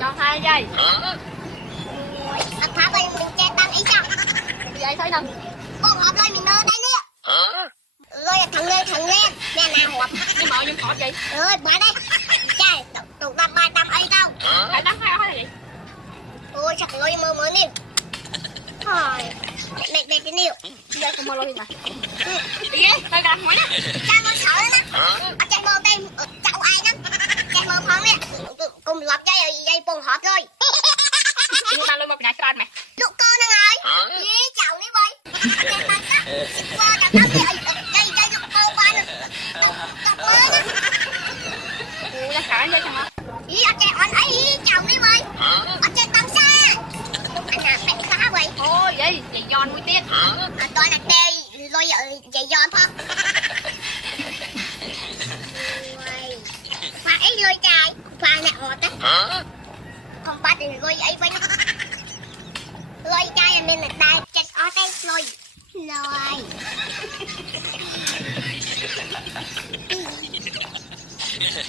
Cho 2 giây. Anh thả bay mình che tăng ý chồng. Giây thôi nè. Con hộp lôi mình nơ đây nè. Lôi thằng lên nè nào hộp. Nhưng mà nhưng hộp gì? Rồi bỏ đây. Trời tụi ba ba tâm ấy đâu. Phải đắng hay là gì? Ôi chắc lôi mơ nè. Thôi. Mẹ cái niệu. Giờ không mơ lôi nè. Đi đây ra ngoài nè. Cha con sợ nè. Ở trên mơ tên cháu ai nè. Trên mơ phong nè. Cùng lọp dây bồn hộp rồi. Chúng ta lôi một cái này mẹ. Lúc con nè ngồi. Ý cháu đi bơi. Trên mặt á. Qua cả tóc dây lúc cô qua nè. Tóc mơ nè. Ủa ra khả dây chẳng hả? Ý ở trên anh ấy cháu đi bơi. Ở trên tầng xa. Anh làm mẹ khá vậy. Thôi vậy giòn mũi tiết. Tôi là tê lôi dậy giòn thôi. Pha ấy lôi trai. Pha nè ọt á. Còn ba thì lôi ấy với lôi trai là nên là tay chết ọt ấy lôi. Lôi.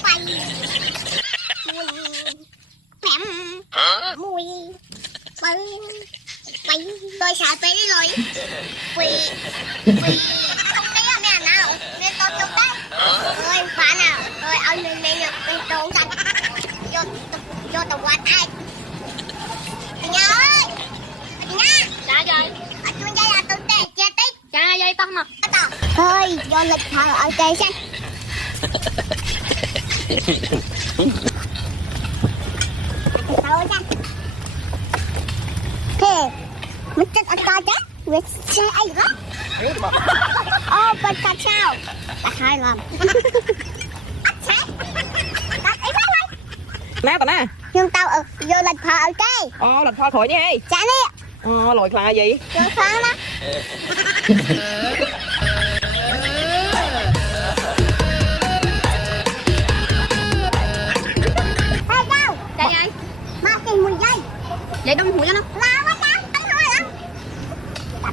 Quay. Mùi. Mẹm. Mùi. Quay. Quay. Tôi sợ tới đi rồi. Quỳ. Không thấy à mẹ nào. Nên tôi chụp đấy. Ơi phá nào. Ơi ông mình nhập mình trốn sạch. Vô tàu quạt ai. Chị Nga ơi. Chị Nga. Trả dây. Ở chuông dây là tôi tè che tích. Trả dây tao mà. Ơi vô lịch thờ ở cây xanh. Thôi xanh. Thế mình chết ở coi chứ. Việc xe ấy đó. Ô bên cạnh sao. Đặt hai lần. Ách xe. Đặt ý mấy lần. Má tao nè. Nhưng tao vô lịch thờ ở cây. Lịch thôi khỏi đi. Chả đi. Lội là gì? Vô phá đó. Hey đâu. Trả dây. Mà tìm 10 giây. Vậy đông hủi cho nó. Lao quá tao. Tao thôi lắm.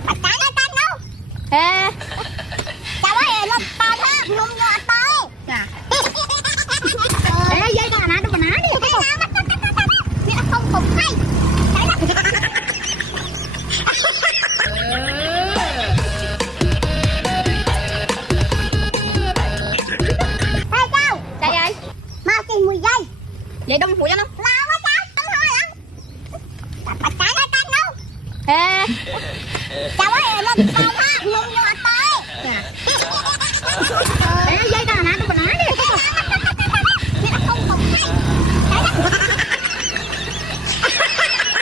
Tao trả nó tao đâu. Ê. Tao nói là tao thôi. Ngùng vô tao. Dạ. Ê dây tao nè đâu mà ná đi. Mẹ không phục hay. Hey đâu. Trả dây. Mà tìm 10 giây. Vậy đông hủi cho nó. Lao quá tao. Tao thôi lắm. Tao trả nó tao đâu. Ê. Tao nói là tao thôi. Ngùng vô tao.